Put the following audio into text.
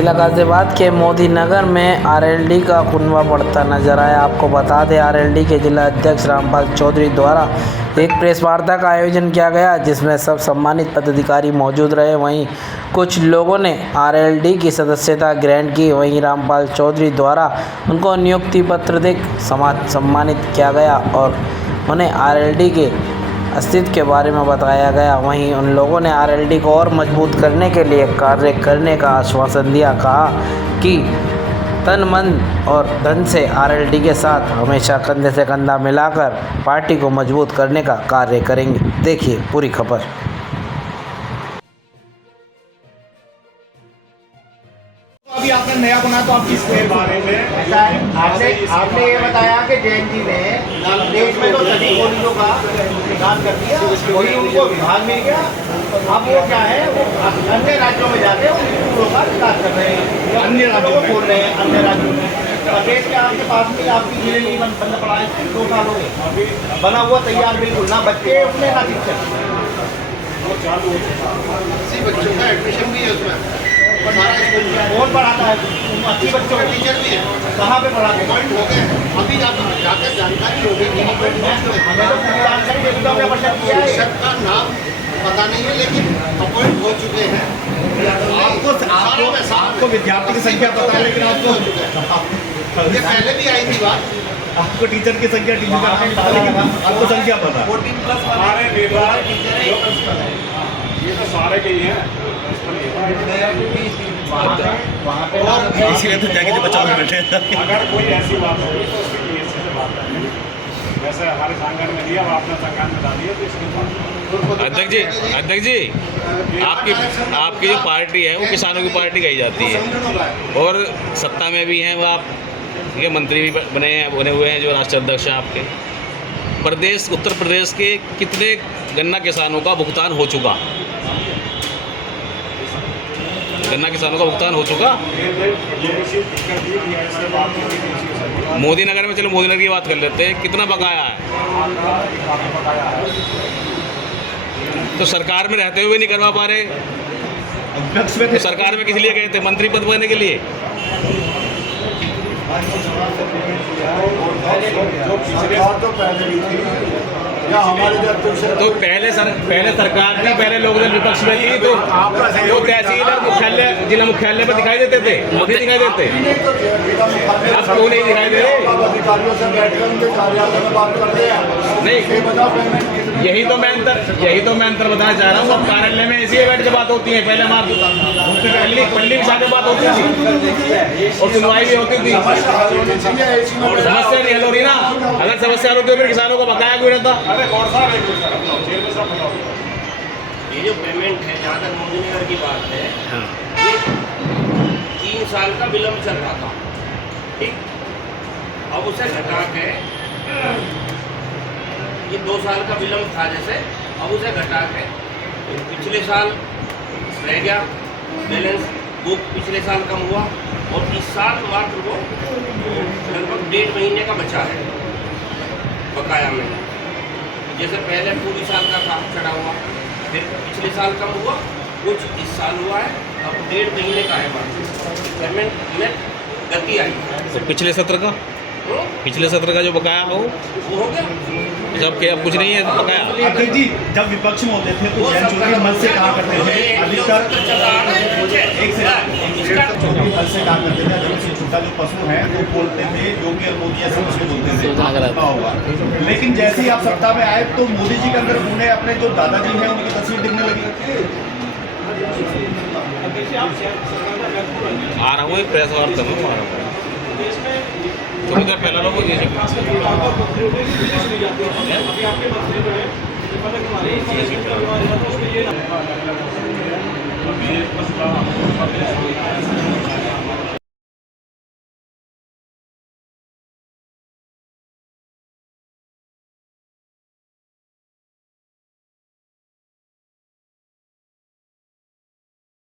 जिला गाजियाबाद के मोदी नगर में आरएलडी का कुनबा बढ़ता नजर आया। आपको बता दें, आरएलडी के जिला अध्यक्ष रामपाल चौधरी द्वारा एक प्रेस वार्ता का आयोजन किया गया, जिसमें सब सम्मानित पदाधिकारी मौजूद रहे। वहीं कुछ लोगों ने आरएलडी की सदस्यता ग्रहण की। वहीं रामपाल चौधरी द्वारा उनको नियुक्ति पत्र देकर सम्मानित किया गया और उन्हें आरएलडी के अस्तित्व के बारे में बताया गया। वहीं उन लोगों ने आरएलडी को और मजबूत करने के लिए कार्य करने का आश्वासन दिया। कहा कि तन मन और धन से आरएलडी के साथ हमेशा कंधे से कंधा मिलाकर पार्टी को मजबूत करने का कार्य करेंगे। देखिए पूरी खबर। अभी आपने नया बना तो आप इसके बारे में आपने ये बताया कि जैन जी ने देश में तो सभी कॉलेजों का विकास कर दिया, वही उनको विभाग मिल गया। अब वो क्या है, वो अन्य राज्यों में जाके उन स्कूलों का विकास कर रहे हैं, अन्य राज्यों को बोल रहे हैं। अन्य राज्यों में प्रदेश के आपके पास में आपकी जिले में बंद पड़ा है 2 साल हो गए, बना हुआ तैयार बिल्कुल, ना बच्चे उसमें ना शिक्षक। बच्चों का एडमिशन भी है उसमें, कौन पढ़ाता है? 80 बच्चों का टीचर भी है, कहाँ पे पढ़ाते हैं? हो गए अभी जाकर जानकारी हो गई। हमें तो पूरी जानकारी दे दूँगा, अपने किया है। शिक्षक का नाम पता नहीं है, लेकिन अपॉइंट हो चुके हैं। आपको विद्यार्थी की संख्या पता है, लेकिन आपको ये पहले भी आई थी बात। आपको टीचर की संख्या आपको संख्या पता। 14+ हमारे विभाग ये तो सारे के ही हैं। इसीलिए तो जाके जो बच्चों में बैठे अगर कोई ऐसी बात होगी तो उसकी पीएससी से बात करेंगे। वैसे हमारे संगठन में दिया, आपने संगठन में डाली है तो इसके बाद अध्यक्ष जी आपकी जो पार्टी है वो किसानों की पार्टी कही जाती है और सत्ता में भी हैं वो। आप ये मंत्री भी बने हुए हैं जो राष्ट्रीय अध्यक्ष हैं आपके। उत्तर प्रदेश के कितने गन्ना किसानों का भुगतान हो चुका? गन्ना किसानों का भुगतान हो चुका? मोदी नगर में, चलो मोदी नगर की बात कर लेते हैं, कितना बकाया है? तो सरकार में रहते हुए नहीं करवा पा रहे, तो सरकार में किस लिए गए थे? मंत्री पद पाने के लिए? तो पहले सरकार थी, पहले लोग विपक्ष में थी, तो तहसील और मुख्यालय, जिला मुख्यालय पर दिखाई देते थे, मोदी दिखाई देते। अब क्यों नहीं दिखाई दे रहे? अधिकारियों से बैठकर उनके कार्यालय में बात करते हैं। नहीं, यही तो मैं अंतर बताना चाह रहा हूँ। अब कार्यालय में ऐसी बैठ के बात होती है, पहले हमारी पल्ली बिछा के बात होती थी और सुनवाई भी होती थी। समस्या नहीं हल हो रही ना। अगर समस्या होती तो फिर किसानों को बकाया क्यों रहता? ये जो पेमेंट है, जहाँ तक मोदी नगर की बात है, ये 3 साल का विलम्ब चल रहा था, ठीक। अब उसे घटा के ये 2 साल का विलम्ब था जैसे, अब उसे घटा के पिछले साल रह गया बैलेंस, वो पिछले साल कम हुआ और इस साल मात्र वो लगभग 1.5 महीने का बचा है बकाया में। जैसे पहले पूरी साल का काम चढ़ा हुआ, फिर पिछले साल कम हुआ, कुछ इस साल हुआ है, अब 1.5 महीने का है बाकी पेमेंट में गति आई। तो पिछले सत्र का जो बकाया हो वो हो गया, जब के अब कुछ नहीं है बकाया। अध्यक्ष जी जब विपक्ष में होते थे तो जैन चौधरी मन से कहा करते थे, अधिकतर एक से चौधरी मन से कहा करते थे, जब से छोटा जो पशु है वो बोलते थे योगी और मोदी ऐसे कुछ बोलते थे होगा। लेकिन जैसे ही आप सत्ता में आए तो मोदी जी के अंदर उन्हें अपने जो दादाजी हैं उनकी तस्वीर दिखने लगी। आ रहा हूँ प्रेस वार्ता में आ रहा हूँ तो इधर पहला लोग ये